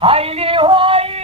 Hayli hay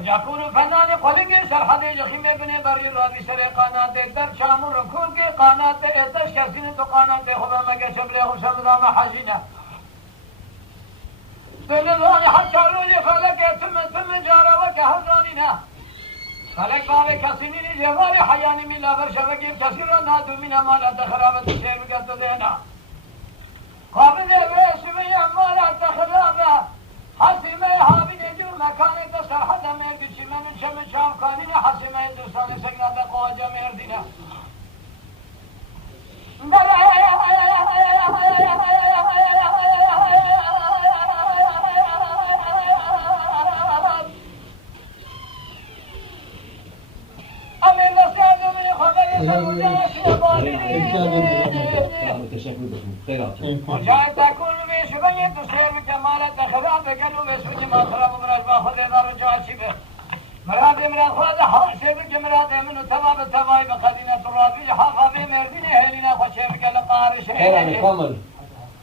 Ocakuru fenane kolinge serhade jahime bine bari rabi sere kanate der çamur kurge kanate eteş kesini to kanate hubama geçeble huşabdama hacina Dönüzani haçarruci feleke tümme carava ke hazranina Felek bari kesinini cevali hayani milla verşeveki kesira nadu mine malate kharabeti şevkette dena Kabide ve sümeyi malate kharabe Hasime habine diyor mekanete sarhada mergüçü menün şemü şamkanine hasime dursane segnade kovaca merdine وجاءت تكون بشبيه تسير بكمالة خذاب قالوا بسوي ما خراب مراد ما خذ إذا رجع شبه مراد خذ شبك مراد من تمام التباي بقدينة الرابي حافظ بمردين هلنا خشبك لقارش كمل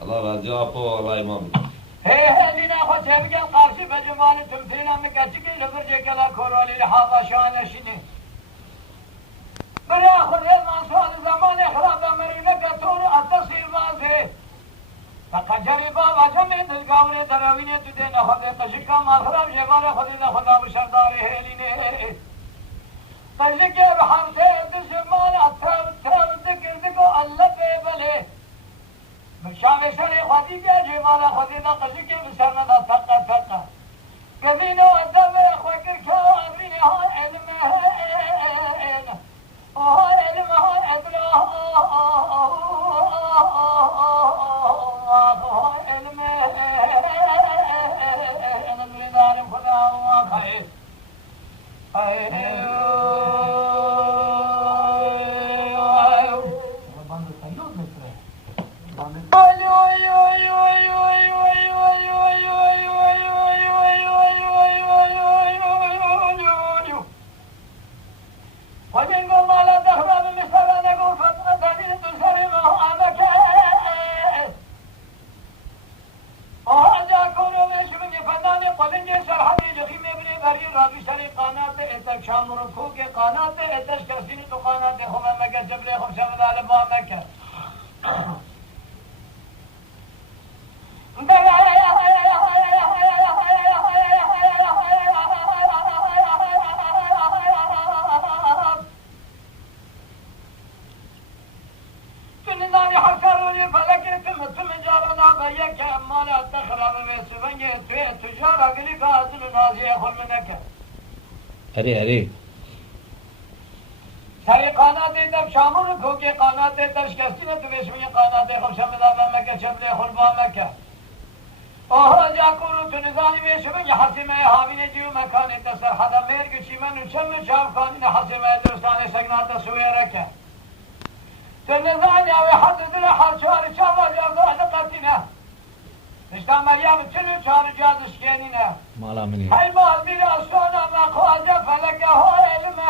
الله رجاء الله إمام هلنا خشبك القارش بجمال تمثيل مكتك لبرجك لا كورولي لحافظ شان شني بلا خذ المنصور زمان خراب مرينة كتور التصير مازه فقد جربا وجمع دلگاوره دراوینه تو دین خود قشکا مخرب جبار خود خدا بشردار هلینه قشکه بحمسه دشمان اتر دکردگو اللہ بیبله مشاوشن خودی که جبار خود قشکه بشرمد فقا کبینو ادب خوکر که آرینه ها علمه ها علمه ها ادلا شامر کوک قنات اتش کسینی تو قنات خم مکه جبل خم شمد على با مکه تنزانی حسرونی فلکی تم جارنا بیک مالا تخرب وسفنگ توی تجارة قلی کازل نازی خم منکه أري سری قنات دم شامور کوکی قنات تشکستینه تو بشمی قنات خم شمد على مکه جبل خل با مکه آها جاکورو تو نزانی بشمی حسیمه حامینه دیو مکانی تسر حدا مرگچی من چم شامکانی حسیمه درستانه سگنات سویرکه تو نزانی اوی حد دل حال چوار چاوا جاگو ادقاتینه نشتا مریم چلو چار جادشکنینه مالا مني هاي مال بلا صونا ما خواجه فلك هو علمه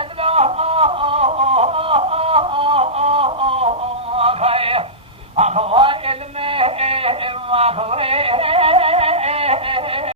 ادلا اخوي علمه ما خوي